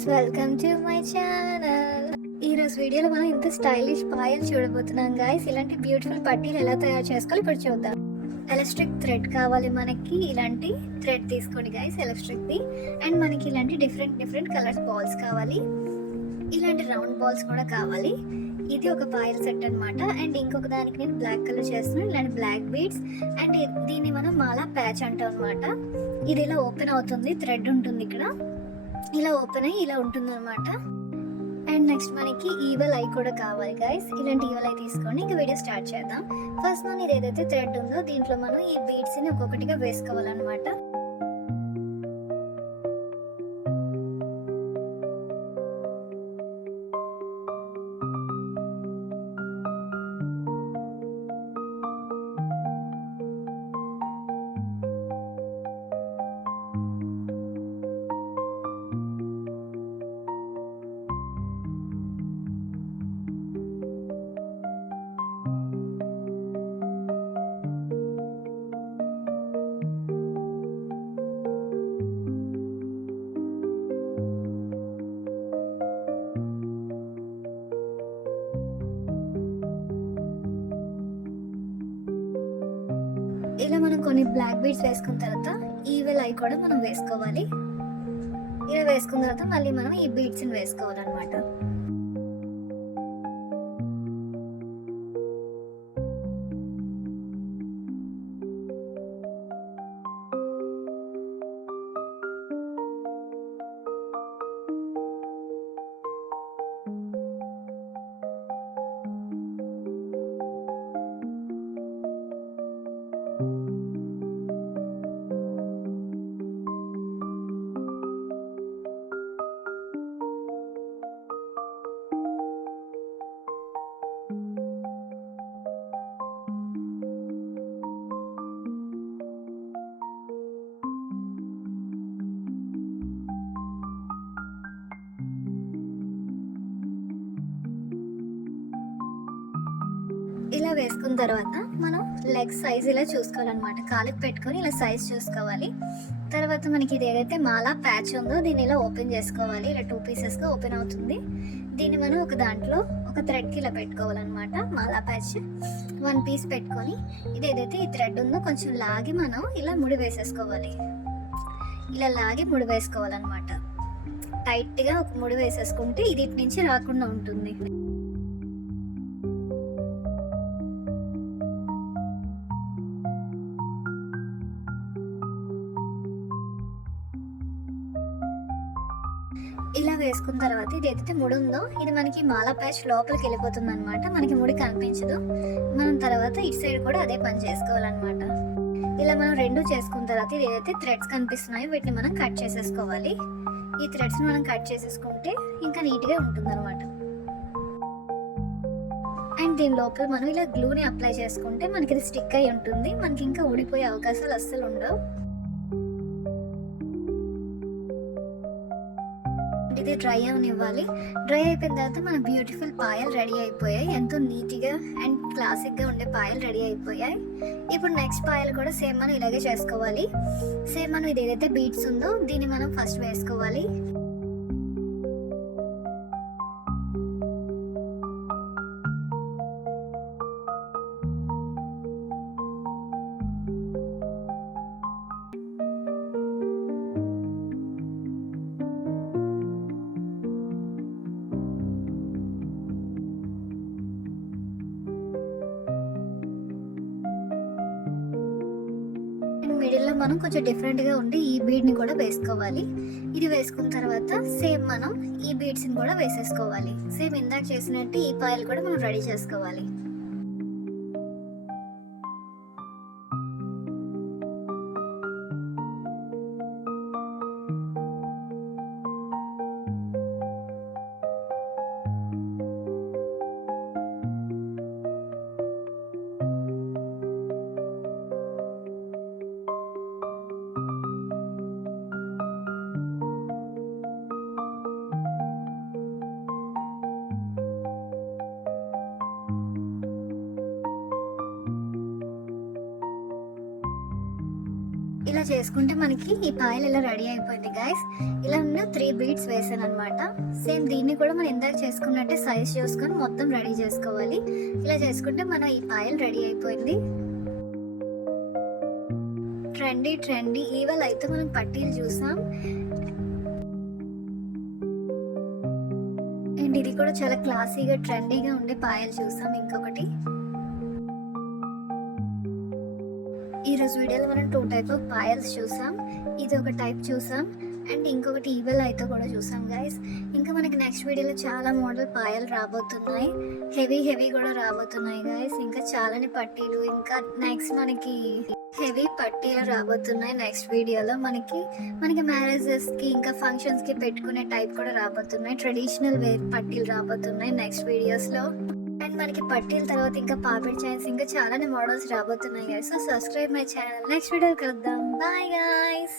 Guys, welcome to my channel. ఈరోజు వీడియోలో మనం ఇంత స్టైలిష్ పాయలు చూడబోతున్నాం గైస్. ఇలాంటి బ్యూటిఫుల్ పట్టీలు ఎలా తయారు చేసుకోవాలి ఇప్పుడు చూద్దాం. ఎలక్ట్రిక్ థ్రెడ్ కావాలి మనకి. ఇలాంటి థ్రెడ్ తీసుకోండి గైస్, ఎలక్ట్రిక్ది. అండ్ మనకి ఇలాంటి డిఫరెంట్ కలర్స్ బాల్స్ కావాలి. ఇలాంటి రౌండ్ బాల్స్ కూడా కావాలి. ఇది ఒక పాయల సెట్ అనమాట. అండ్ ఇంకొక దానికి నేను బ్లాక్ కలర్ చేస్తున్నాను, ఇలాంటి బ్లాక్ బీడ్స్. అండ్ దీన్ని మనం మాలా ప్యాచ్ అంటాం అనమాట. ఇది ఇలా ఓపెన్ అవుతుంది, థ్రెడ్ ఉంటుంది ఇక్కడ, ఇలా ఓపెన్ అయ్యి ఇలా ఉంటుంది అనమాట. అండ్ నెక్స్ట్ మనకి ఈవెల్ ఐ కూడా కావాలి గైస్. ఇలాంటి ఈవెల్ ఐ తీసుకోండి. ఇంకా వీడియో స్టార్ట్ చేద్దాం. ఫస్ట్ మనం ఇది ఏదైతే థ్రెడ్ ఉందో దీంట్లో మనం ఈ బీడ్స్ని ఒక్కొక్కటిగా వేసుకోవాలన్నమాట. ఇలా మనం కొన్ని బ్లాక్ బీడ్స్ వేసుకున్న తర్వాత ఈవెల్ ఐ కూడా మనం వేసుకోవాలి. ఇలా వేసుకున్న తర్వాత మళ్ళీ మనం ఈ బీడ్స్ని వేసుకోవాలన్నమాట. ఇలా వేసుకున్న తర్వాత మనం లెగ్ సైజ్ ఇలా చూసుకోవాలన్నమాట. కాలుకి పెట్టుకొని ఇలా సైజ్ చూసుకోవాలి. తర్వాత మనకి ఇది ఏదైతే మాలా ప్యాచ్ ఉందో దీన్ని ఇలా ఓపెన్ చేసుకోవాలి. ఇలా 2 పీసెస్గా ఓపెన్ అవుతుంది. దీన్ని మనం ఒక దాంట్లో ఒక థ్రెడ్కి ఇలా పెట్టుకోవాలన్నమాట. మాలా ప్యాచ్ 1 పీస్ పెట్టుకొని ఇది ఏదైతే ఈ థ్రెడ్ ఉందో కొంచెం లాగి మనం ఇలా ముడి వేసేసుకోవాలి. ఇలా లాగి ముడి వేసుకోవాలన్నమాట. టైట్గా ఒక ముడి వేసేసుకుంటే ఇది ఇటు నుంచి రాకుండా ఉంటుంది. ఇలా వేసుకున్న తర్వాత ఇది ఏదైతే ముడి ఉందో ఇది మనకి మాలా ప్యాచ్ లోపలికి వెళ్ళిపోతుంది అనమాట. మనకి ముడి కనిపించదు. మనం తర్వాత ఇటు సైడ్ కూడా అదే పని చేసుకోవాలన్నమాట. ఇలా మనం 2 చేసుకున్న తర్వాత ఇది ఏదైతే థ్రెడ్స్ కనిపిస్తున్నాయో వీటిని మనం కట్ చేసేసుకోవాలి. ఈ థ్రెడ్స్ని మనం కట్ చేసేసుకుంటే ఇంకా నీట్గా ఉంటుంది అనమాట. అండ్ దీని లోపల మనం ఇలా గ్లూని అప్లై చేసుకుంటే మనకి ఇది స్టిక్ అయి ఉంటుంది. మనకి ఇంకా ఊడిపోయే అవకాశాలు అస్సలు ఉండవు. ఇది డ్రై అవనివ్వాలి. డ్రై అయిపోయిన తర్వాత మన బ్యూటిఫుల్ పాయలు రెడీ అయిపోయాయి. ఎంతో నీట్గా అండ్ క్లాసిక్గా ఉండే పాయలు రెడీ అయిపోయాయి. ఇప్పుడు నెక్స్ట్ పాయలు కూడా సేమ్ మనం ఇలాగే చేసుకోవాలి. సేమ్ మనం ఇది ఏదైతే బీడ్స్ ఉందో దీన్ని మనం ఫస్ట్ వేసుకోవాలి. మిడిల్లో మనం కొంచెం డిఫరెంట్గా ఉండి ఈ బీడ్ని కూడా వేసుకోవాలి. ఇది వేసుకున్న తర్వాత సేమ్ మనం ఈ బీడ్స్ని కూడా వేసేసుకోవాలి. సేమ్ ఇందాక చేసినట్టు ఈ పాయలు కూడా మనం రెడీ చేసుకోవాలి. ఇలా చేసుకుంటే మనకి ఈ పాయలు ఇలా రెడీ అయిపోయింది గైస్. ఇలా ఉన్న 3 బీడ్స్ వేసాను అనమాట. సేమ్ దీన్ని కూడా మనం ఇందాక చేసుకున్నట్టే సైజ్ చూసుకొని మొత్తం రెడీ చేసుకోవాలి. ఇలా చేసుకుంటే మన ఈ పాయలు రెడీ అయిపోయింది. ట్రెండీ ఈవెల్ అయితే మనం పట్టీలు చూసాం. అండ్ ఇది కూడా చాలా క్లాసీగా ట్రెండీగా ఉండే పాయలు చూసాం. ఇంకొకటి ఈ రోజు వీడియోలో మనం 2 టైప్ ఆఫ్ పాయల్స్ చూసాం. ఇది ఒక టైప్ చూసాం అండ్ ఇంకొకటి ఈవెల్ అయితే కూడా చూసాం గైస్. ఇంకా మనకి నెక్స్ట్ వీడియోలో చాలా మోడల్ పాయలు రాబోతున్నాయి. హెవీ కూడా రాబోతున్నాయి గైస్. ఇంకా చాలానే పట్టీలు, ఇంకా నెక్స్ట్ మనకి హెవీ పట్టీలు రాబోతున్నాయి. నెక్స్ట్ వీడియోలో మనకి మ్యారేజెస్ కి ఇంకా ఫంక్షన్స్ కి పెట్టుకునే టైప్ కూడా రాబోతున్నాయి. ట్రెడిషనల్ వేర్ పట్టీలు రాబోతున్నాయి నెక్స్ట్ వీడియోస్ లో. అండ్ మనకి పట్టీల తర్వాత ఇంకా పాపిడి చైన్స్, ఇంకా చాలానే మోడల్స్ రాబోతున్నాయి guys. So subscribe my channel. Next video కలుద్దాం. Bye guys.